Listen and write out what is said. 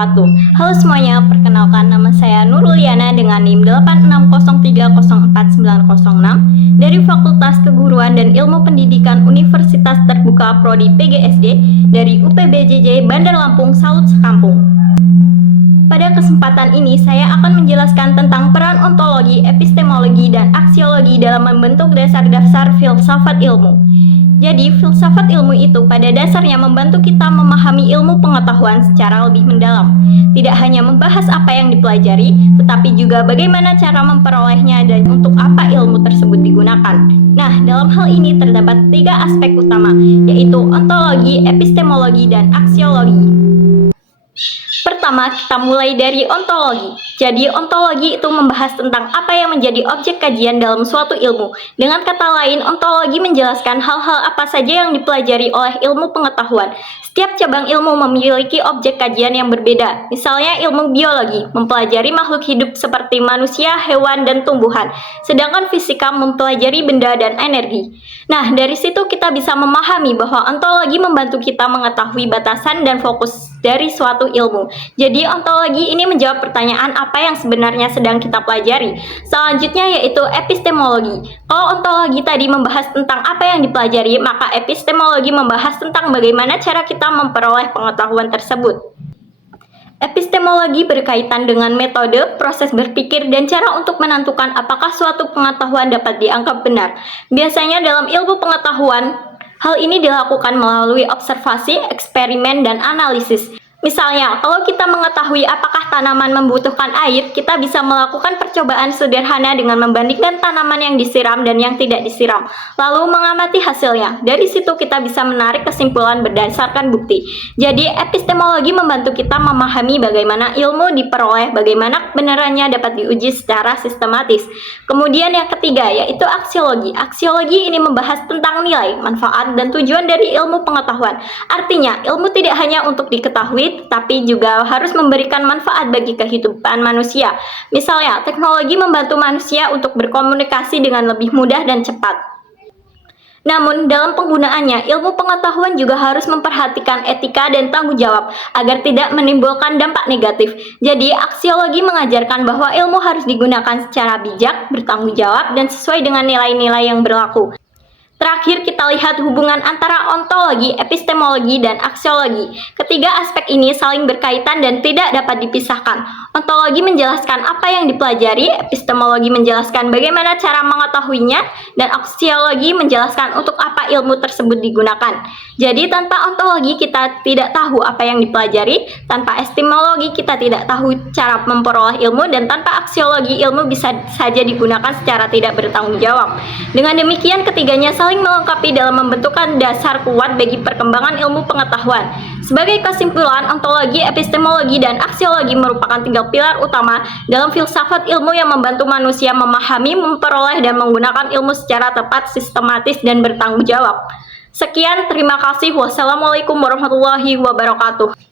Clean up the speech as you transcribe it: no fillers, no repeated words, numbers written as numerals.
wabarakatuh. Halo semuanya, perkenalkan nama saya Nuruliana dengan NIM 8603049006 dari Fakultas Keguruan dan Ilmu Pendidikan Universitas Terbuka Prodi PGSD dari UPBJJ Bandar Lampung Salut Sekampung. Pada kesempatan ini saya akan menjelaskan tentang peran ontologi, epistemologi, dan aksiologi dalam membentuk dasar-dasar filsafat ilmu. Jadi, filsafat ilmu itu pada dasarnya membantu kita memahami ilmu pengetahuan secara lebih mendalam. Tidak hanya membahas apa yang dipelajari, tetapi juga bagaimana cara memperolehnya dan untuk apa ilmu tersebut digunakan. Nah, dalam hal ini terdapat 3 aspek utama, yaitu ontologi, epistemologi, dan aksiologi. Pertama, kita mulai dari ontologi. Jadi, ontologi itu membahas tentang apa yang menjadi objek kajian dalam suatu ilmu. Dengan kata lain, ontologi menjelaskan hal-hal apa saja yang dipelajari oleh ilmu pengetahuan. Setiap cabang ilmu memiliki objek kajian yang berbeda. Misalnya, ilmu biologi mempelajari makhluk hidup seperti manusia, hewan, dan tumbuhan. Sedangkan fisika mempelajari benda dan energi. Nah, dari situ kita bisa memahami bahwa ontologi membantu kita mengetahui batasan dan fokus dari suatu ilmu. Jadi, ontologi ini menjawab pertanyaan apa yang sebenarnya sedang kita pelajari. Selanjutnya yaitu epistemologi. Kalau ontologi tadi membahas tentang apa yang dipelajari, maka epistemologi membahas tentang bagaimana cara kita memperoleh pengetahuan tersebut. Epistemologi berkaitan dengan metode, proses berpikir, dan cara untuk menentukan apakah suatu pengetahuan dapat dianggap benar. Biasanya dalam ilmu pengetahuan, hal ini dilakukan melalui observasi, eksperimen, dan analisis. Misalnya, kalau kita mengetahui apakah tanaman membutuhkan air, kita bisa melakukan percobaan sederhana dengan membandingkan tanaman yang disiram dan yang tidak disiram, lalu mengamati hasilnya. Dari situ kita bisa menarik kesimpulan berdasarkan bukti. Jadi, epistemologi membantu kita memahami bagaimana ilmu diperoleh, bagaimana kebenarannya dapat diuji secara sistematis. Kemudian yang ketiga, yaitu aksiologi. Aksiologi ini membahas tentang nilai, manfaat, dan tujuan dari ilmu pengetahuan. Artinya, ilmu tidak hanya untuk diketahui, tapi juga harus memberikan manfaat bagi kehidupan manusia. Misalnya, teknologi membantu manusia untuk berkomunikasi dengan lebih mudah dan cepat. Namun, dalam penggunaannya, ilmu pengetahuan juga harus memperhatikan etika dan tanggung jawab agar tidak menimbulkan dampak negatif. Jadi, aksiologi mengajarkan bahwa ilmu harus digunakan secara bijak, bertanggung jawab, dan sesuai dengan nilai-nilai yang berlaku. Terakhir, kita lihat hubungan antara ontologi, epistemologi, dan aksiologi. Ketiga aspek ini saling berkaitan dan tidak dapat dipisahkan. Ontologi menjelaskan apa yang dipelajari, epistemologi menjelaskan bagaimana cara mengetahuinya, dan aksiologi menjelaskan untuk apa ilmu tersebut digunakan. Jadi, tanpa ontologi kita tidak tahu apa yang dipelajari, tanpa epistemologi kita tidak tahu cara memperoleh ilmu, dan tanpa aksiologi ilmu bisa saja digunakan secara tidak bertanggung jawab. Dengan demikian, ketiganya saling melengkapi dalam membentukkan dasar kuat bagi perkembangan ilmu pengetahuan. Sebagai kesimpulan, ontologi, epistemologi, dan aksiologi merupakan 3 pilar utama dalam filsafat ilmu yang membantu manusia memahami, memperoleh, dan menggunakan ilmu secara tepat, sistematis, dan bertanggung jawab. Sekian, terima kasih. Wassalamualaikum warahmatullahi wabarakatuh.